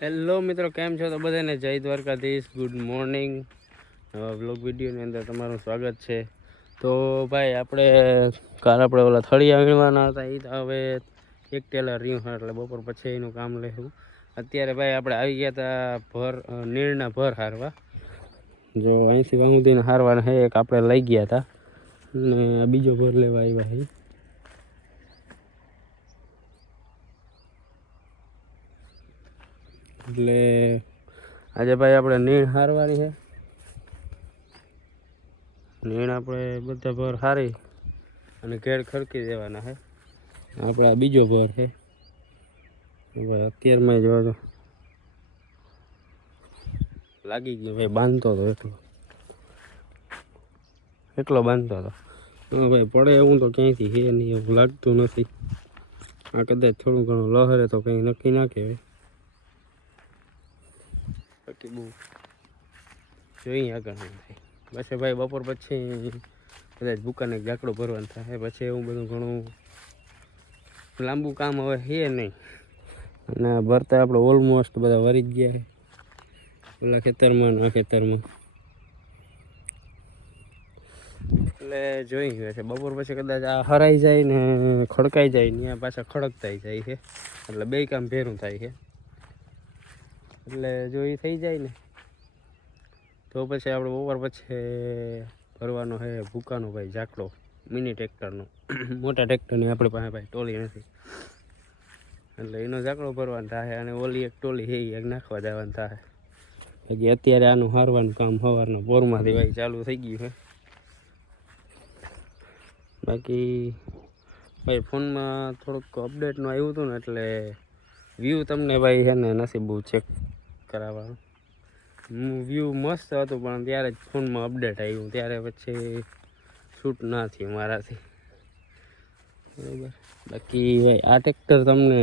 Hello મિત્રો, કેમ છો? તો બધાને જય દ્વારકાધીશ, ગુડ મોર્નિંગ. વ્લોગ વિડીયોની અંદર તમારું સ્વાગત છે. તો ભાઈ આપણે ઓલા થળિયા વીણવાના હતા, એ હવે એક ટેલર રહ્યું એટલે બપોર પછી એનું કામ લેવું. અત્યારે ભાઈ આપણે આવી ગયા હતા નીરના ભર હારવા. જો અહીંથી વાહુદીને હારવાના છે, એક આપણે લઈ ગયા હતા ને બીજો ભર લેવા આવ્યા છે. એટલે આજે ભાઈ આપણે નીણ હારવાની છે. નીણ આપણે બધા ભર હારી અને ઘેર ખરકી દેવાના છે. આપણે આ બીજો ભર છે ભાઈ. અત્યારમાં જોવા લાગી ગયો ભાઈ, બાંધતો હતો એટલો બાંધતો હતો. ભાઈ પડે એવું તો ક્યાંયથી છે નહીં, એવું લાગતું નથી. આ કદાચ થોડું ઘણું લહરે તો કંઈ નક્કી ના કહેવાય. બાકી બહુ જોઈએ આગળ થાય. બસ ભાઈ બપોર પછી કદાચ ભૂકાને જાકડો ભરવાનું થાય, પછી એવું બધું ઘણું લાંબુ કામ હવે છે નહીં. અને ભરતા આપણે ઓલમોસ્ટ બધા વરી જ ગયા છે, ઓલા ખેતરમાં આ ખેતરમાં. એટલે જોઈ ગયો છે બપોર પછી કદાચ આ હરાઈ જાય ને ખડકાઈ જાય ને આ પાછા ખડકતા જાય છે, એટલે બે કામ ભેરું થાય છે. એટલે જો એ થઈ જાય ને તો પછી આપણે બપોર પછી ભરવાનો છે ભૂકાનો ભાઈ જાકડો, મિની ટ્રેક્ટરનો. મોટા ટ્રેક્ટરની આપણી પાસે ભાઈ ટોલી નથી, એટલે એનો જાકડો ભરવાનો થાય. અને ઓલી એક ટોલી છે એક નાખવા જવાનું થાય. બાકી અત્યારે આનું હારવાનું કામ સવારના પોરમાંથી ભાઈ ચાલુ થઈ ગયું છે. બાકી ભાઈ ફોનમાં થોડુંક અપડેટનું આવ્યું હતું ને, એટલે વ્યૂ તમને ભાઈ છે ને નથી બહુ ચેક કરાવવાનું. વ્યૂ મસ્ત હતું પણ ત્યારે જ ફોનમાં અપડેટ આવ્યું, ત્યારે પછી શૂટ ના થયું મારાથી, બરાબર. બાકી ભાઈ આ ટ્રેક્ટર તમને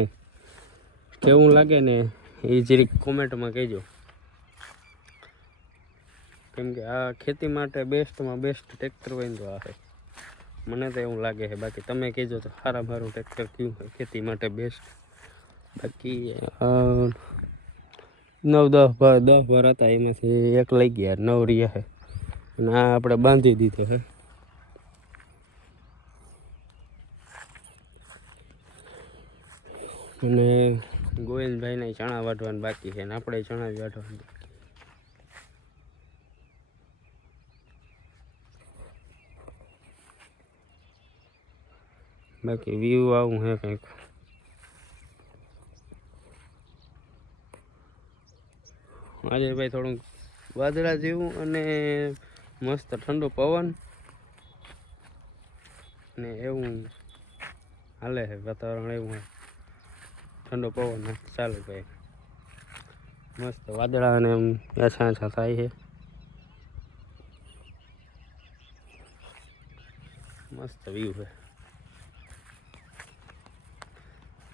કેવું લાગે ને એ જરીક કોમેન્ટમાં કહેજો, કેમ કે આ ખેતી માટે બેસ્ટમાં બેસ્ટ ટ્રેક્ટર હોય ને તો આ છે, મને તો એવું લાગે છે. બાકી તમે કહેજો તો સારું ટ્રેક્ટર કયું હોય ખેતી માટે બેસ્ટ. બાકી 9-10 ભર હતા, એમાંથી એક લઈ ગયા, 9 રહ્યા છે. અને આ આપણે બાંધી દીધો છે. અને ગોવિંદભાઈને ચણા વાઢવાનું બાકી છે ને આપણે ચણા વાઢવાનું બાકી. બાકી વ્યૂ આવું છે કંઈક. આજે ભાઈ થોડુંક વાદળા જેવું અને મસ્ત ઠંડો પવન ને એવું હાલે છે વાતાવરણ, એવું ઠંડો પવન ચાલે ભાઈ. મસ્ત વાદળા અને એમ આછા થાય છે. મસ્ત વ્યૂ છે.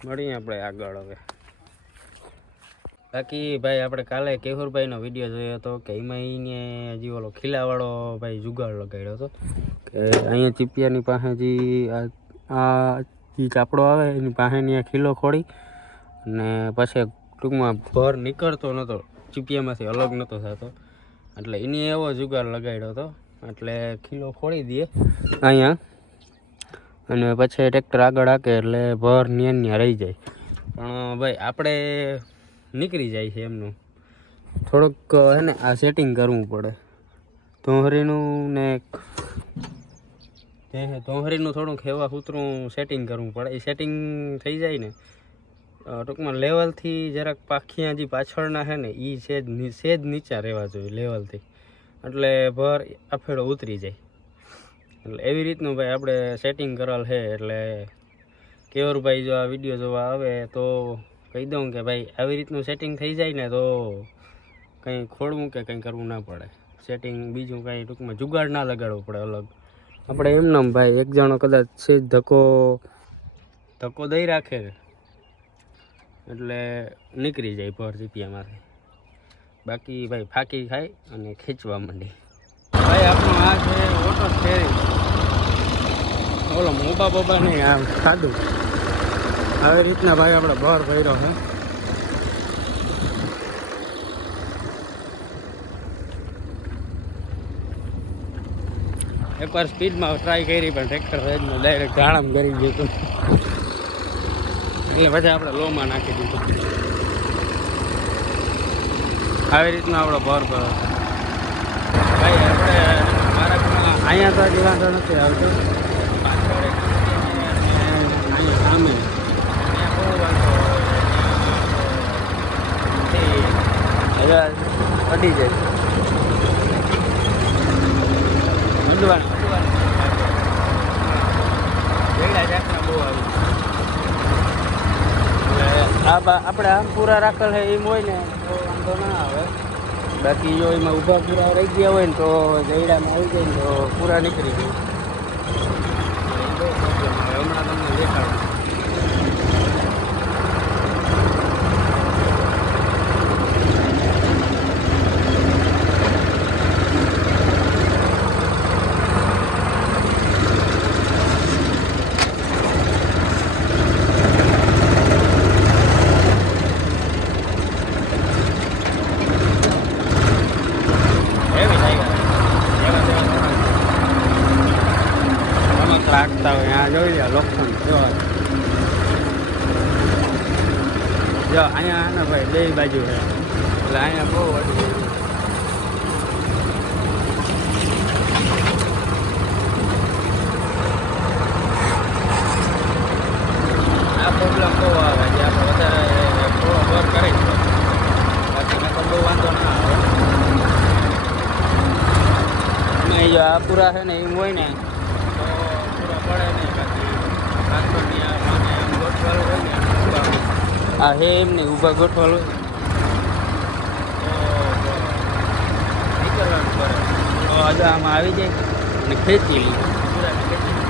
મળીએ આપણે આગળ હવે. બાકી ભાઈ આપણે કાલે કેહુરભાઈનો વિડીયો જોયો હતો કે એમાં એને હજી ઓલો ખીલાવાળો ભાઈ જુગાડ લગાડ્યો હતો કે અહીંયા ચીપિયાની પાસે જે આ જે ચાપડો આવે એની પાસેની આ ખીલો ખોડી અને પછી ટૂંકમાં ભર નીકળતો નહોતો, ચીપિયામાંથી અલગ નહોતો થતો, એટલે એની એવો જુગાડ લગાડ્યો હતો. એટલે ખીલો ખોડી દે અહીંયા અને પછી ટ્રેક્ટર આગળ હાકે એટલે ભર ન્યા રહી જાય. પણ ભાઈ આપણે નીકળી જાય છે એમનું. થોડુંક હે ને આ સેટિંગ કરવું પડે ધોહરીનું ને ધોહરીનું થોડુંક હેવા સૂતરું સેટિંગ કરવું પડે. એ સેટિંગ થઈ જાય ને ટૂંકમાં લેવલથી જરાક પાખિયા જે પાછળના છે ને એ સેજ નીચા રહેવા જોઈએ લેવલથી, એટલે ભર આફેડો ઉતરી જાય. એટલે એવી રીતનું ભાઈ આપણે સેટિંગ કરેલ છે. એટલે કેવરભાઈ જો આ વિડીયો જોવા આવે તો કહી દઉં કે ભાઈ આવી રીતનું સેટિંગ થઈ જાય ને તો કંઈ ખોડવું કે કંઈ કરવું ના પડે. સેટિંગ બીજું કાંઈ ટૂંકમાં જુગાડ ના લગાડવું પડે અલગ. આપણે એમનેમ ભાઈ એક જણો કદાચ સેજ ધક્કો દઈ રાખે એટલે નીકળી જાય ભર ચીપિયામાંથી. બાકી ભાઈ ફાંકી ખાય અને ખેંચવા માંડી. ભાઈ આપણું આ છે ઓટો સ્ટેરિંગ, ઓલો મોબા નહીં આમ ખાધું આવી રીતના ભાઈ આપણે બહાર ભર્યો છે. એકવાર સ્પીડમાં ટ્રાય કરી પણ ટ્રેક્ટર રેજમાં ડાયરેક્ટ ઝાડામ કરી ગયું હતું એટલે પછી આપણે લોમાં નાખી દીધું. આવી રીતના આપણો ભર ભરો ભાઈ. આપણે મારા અહીંયા તો હજી વાંધો નથી આવતો, પાછળ અહીંયા સામે અહીંયા બહુ વાંધો અડી જાય. ઊંડવાનું વેલા જાતના બહુ આવી એટલે આપણે આમ પૂરા રાખેલ છે એમ હોય ને તો વાંધો ના આવે. બાકી જો એમાં ઊભા પૂરા રહી ગયા હોય ને તો જઈડામાં આવી જાય ને તો પૂરા નીકળી જાય. હમણાં તમને દેખાડું. રાખતા હોય આ જોઈ લો લોખંડ જો અહીંયા ને ભાઈ બે બાજુ છે એટલે અહીંયા બહુ વધી આ પ્રોબ્લેમ બહુ આવે છે. આપણે વધારે થોડો વર્ક કરી બાકી નકર બહુ વાંધો ના આવે. એમાં જો આ પૂરા છે ને એમ હોય ને પડે નહીં. બાકી આમ ગોઠવાલ હોય ને આ હે એમ નહીં ઊભા ગોઠવાલ હોય તો નીકળવાનું પડે તો હજુ આમાં આવી જાય અને ખેંચી લઈએ પૂરાને ખેંચી લઈએ.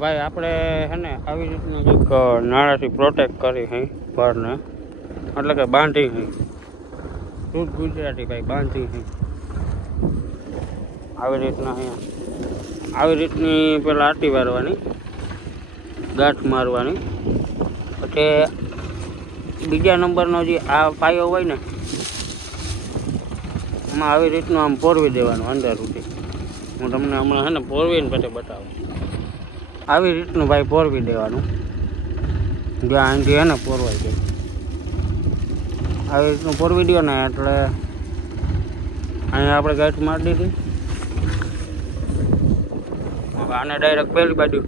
ભાઈ આપણે હે ને આવી રીતનું એક નાળાથી પ્રોટેક્ટ કરી હઈ ભરને એટલે કે બાંધી હઈ શુદ્ધ ગુજરાતી ભાઈ બાંધી હઈ આવી રીતના. અહીંયા આવી રીતની પેલા આટી વારવાની ગાંઠ મારવાની પછી બીજા નંબરનો જે આ પાયો હોય ને એમાં આવી રીતનું આમ પોરવી દેવાનું અંદર સુધી. હું તમને હમણાં છે ને પોરવીને પછી બતાવું. આવી રીતનું ભાઈ પોરવી દેવાનું જ્યાં અહીંથી હે ને પોરવાઈ જાય આવી રીતનું પોરવી દો ને એટલે અહીંયા આપણે ગાંઠ મારી દીધી. આને ડાયરેક્ટ પેલી બાજુ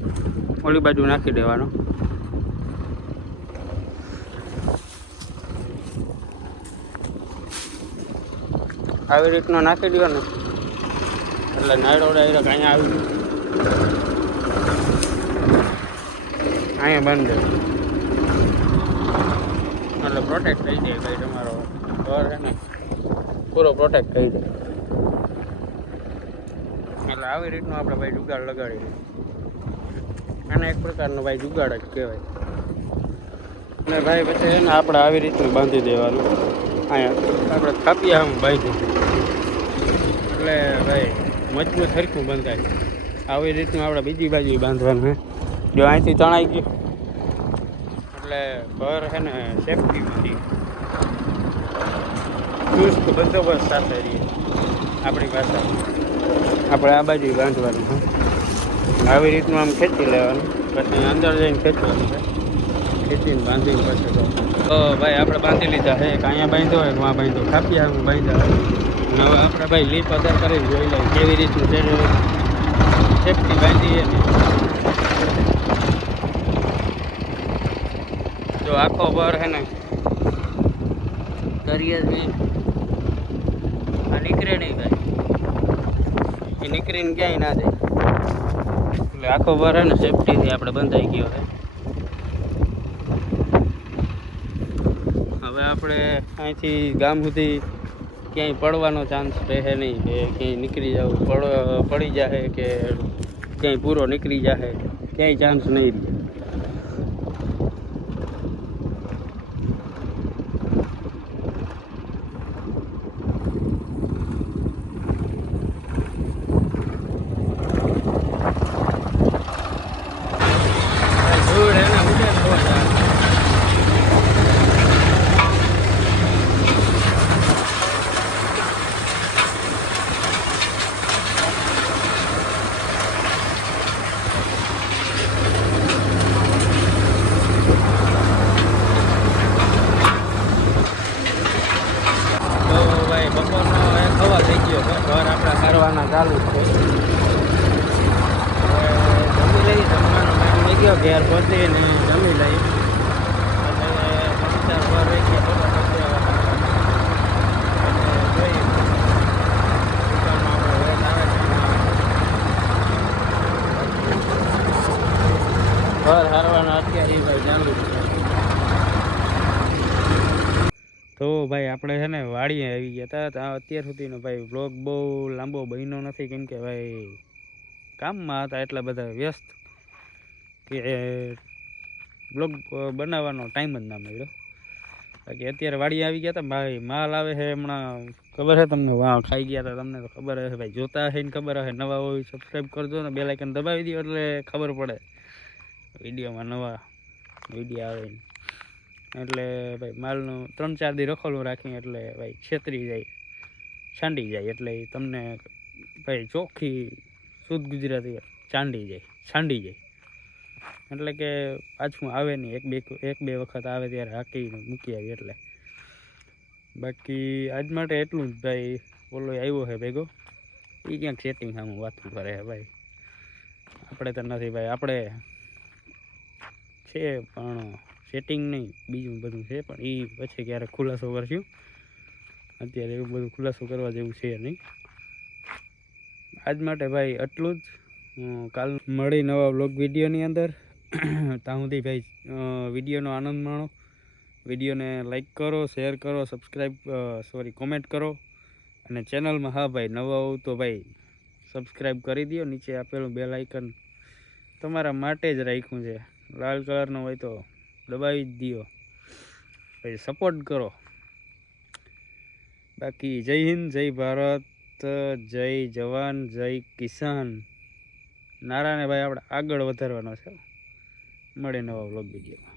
ઓલી બાજુ નાખી દેવાનો. આવી રીતનો નાખી દો ને એટલે નાયડો ડાયરેક્ટ અહીંયા આવી ગયો. અહીંયા બંધ એટલે પ્રોટેક્ટ થઈ જાય ભાઈ. તમારો ઘર છે ને પૂરો પ્રોટેક્ટ થઈ જાય. એટલે આવી રીતનું આપણે ભાઈ જુગાડ લગાડીએ. આને એક પ્રકારનો ભાઈ જુગાડ જ કહેવાય. અને ભાઈ પછી એને આપણે આવી રીતનું બાંધી દેવાનું. અહીંયા આપણે કાપિયા આમ બાંધી એટલે ભાઈ મજબૂત સરખું બંધાય. આવી રીતનું આપણે બીજી બાજુ બાંધવાનું છે. જો અહીંથી તણાઈ ગયું એટલે ઘર છે ને સેફટી બધી ચુસ્ત બંદોબસ્ત સાથે રહીએ આપણી પાસે. આપણે આ બાજુ બાંધવાનું છે. આવી રીતનું આમ ખેંચી લેવાનું પછી અંદર જઈને ખેંચવાનું છે. ખેંચીને બાંધીને પછી તો ભાઈ આપણે બાંધી લીધા છે. એક અહીંયા બાંધ્યો હોય વાં બાંધ્યો કાપ્યા હું બાંધ્યા. અને હવે આપણે ભાઈ લીપ અદર કરીને જોઈ લઈએ કેવી રીતનું છે સેફટી બાંધીએ ને. જો આખો ભર છે ને કરીએ જ નહીં આ નીકળે નહીં ભાઈ. એ નીકળીને ક્યાંય ના જાય એટલે આખો ભર હે ને સેફટીથી આપણે બંધાઈ ગયો છે. હવે આપણે અહીંથી ગામ સુધી ક્યાંય પડવાનો ચાન્સ રહે નહીં કે ક્યાંય નીકળી જવું પડી જાય કે ક્યાંય પૂરો નીકળી જાય ક્યાંય ચાન્સ નહીં રહે. પહોંચીને જમી લઈ અને 3-4 વાર રહી ગયા બધા પછી ઘર હારવાના અત્યારે ભાઈ ચાલુ છે. તો ભાઈ આપણે છે ને વાડીએ આવી ગયા હતા. ત્યાં અત્યાર સુધીનો ભાઈ વ્લોગ બહુ લાંબો બન્યો નથી, કેમ કે ભાઈ કામમાં હતા એટલા બધા વ્યસ્ત કે વ્લોગ બનાવવાનો ટાઈમ જ ના મળ્યો. બાકી અત્યારે વાડીએ આવી ગયા હતા ભાઈ. માલ આવે છે હમણાં, ખબર છે તમને? વાહ, ખાઈ ગયા હતા, તમને તો ખબર હશે ભાઈ. જોતા હશે ને ખબર હશે. નવા હોય સબસ્ક્રાઈબ કરજો ને, બેલ આઇકન દબાવી દો એટલે ખબર પડે વિડીયોમાં નવા વિડીયો આવે. એટલે ભાઈ માલનું 3-4 દી રખોલું રાખીએ એટલે ભાઈ છેતરી જાય, છાંડી જાય. એટલે તમને ભાઈ ચોખ્ખી શુદ્ધ ગુજરાતી છાંડી જાય. એટલે કે પાછું આવે નહીં, એક બે વખત આવે ત્યારે હાકીને મૂકી આવી એટલે. બાકી આજ માટે એટલું જ ભાઈ. બોલો આવ્યો છે ભેગો, એ ક્યાંક સેટિંગ સામું વાતું કરે છે ભાઈ. આપણે તો નથી ભાઈ, આપણે છે પણ સેટિંગ નહીં, બીજું બધું છે પણ એ પછી ક્યારેક ખુલાસો કરશું. અત્યારે એવું બધું ખુલાસો કરવા જેવું છે નહીં. આજ માટે ભાઈ આટલું જ. કાલ મળી નવા વ્લોગ વિડીયોની અંદર. ત્યાં સુધી ભાઈ વિડીયોનો આનંદ માણો. વિડીયોને લાઈક કરો, શેર કરો, કોમેન્ટ કરો. અને ચેનલમાં હા ભાઈ નવા હોવ તો ભાઈ સબસ્ક્રાઈબ કરી દો. નીચે આપેલું બેલ આઇકન તમારા માટે જ રાખ્યું છે, લાલ કલરનો હોય તો દબાવી જ દો ભાઈ, સપોર્ટ કરો. બાકી જય હિન્દ, જય ભારત, જય જવાન, જય કિસાન. નારાને ભાઈ આપણે આગળ વધારવાનો છે. મળે નવા વ્લોગ વિડીયોમાં.